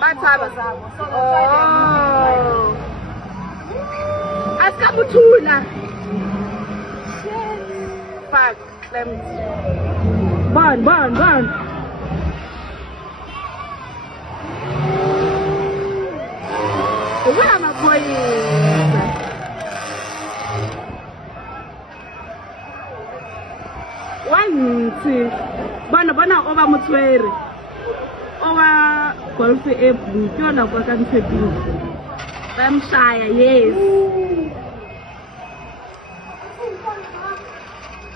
bathaba asikabuthula fuck Clement bon where my boy wangithi bona oba motswere owa golf eblue yona kwa kanthepini bamshaya yes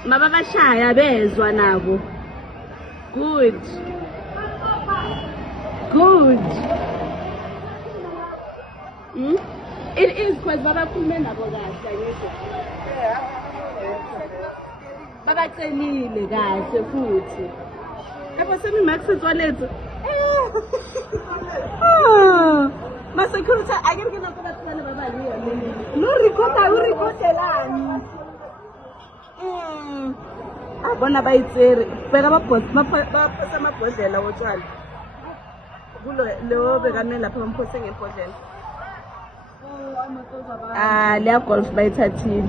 mababashaya bezwa nabo good it is because babakhulume nabo kahle ngisho babacelile kahle futhi lapho semi-max toilet ma security ake ngena kubathana babaliyo no recordelani abona bayitseri beka baphosa amabhodlela wotshwala kulo lo bekamele lapha bamphose ngebhodlela leya golf bayithathile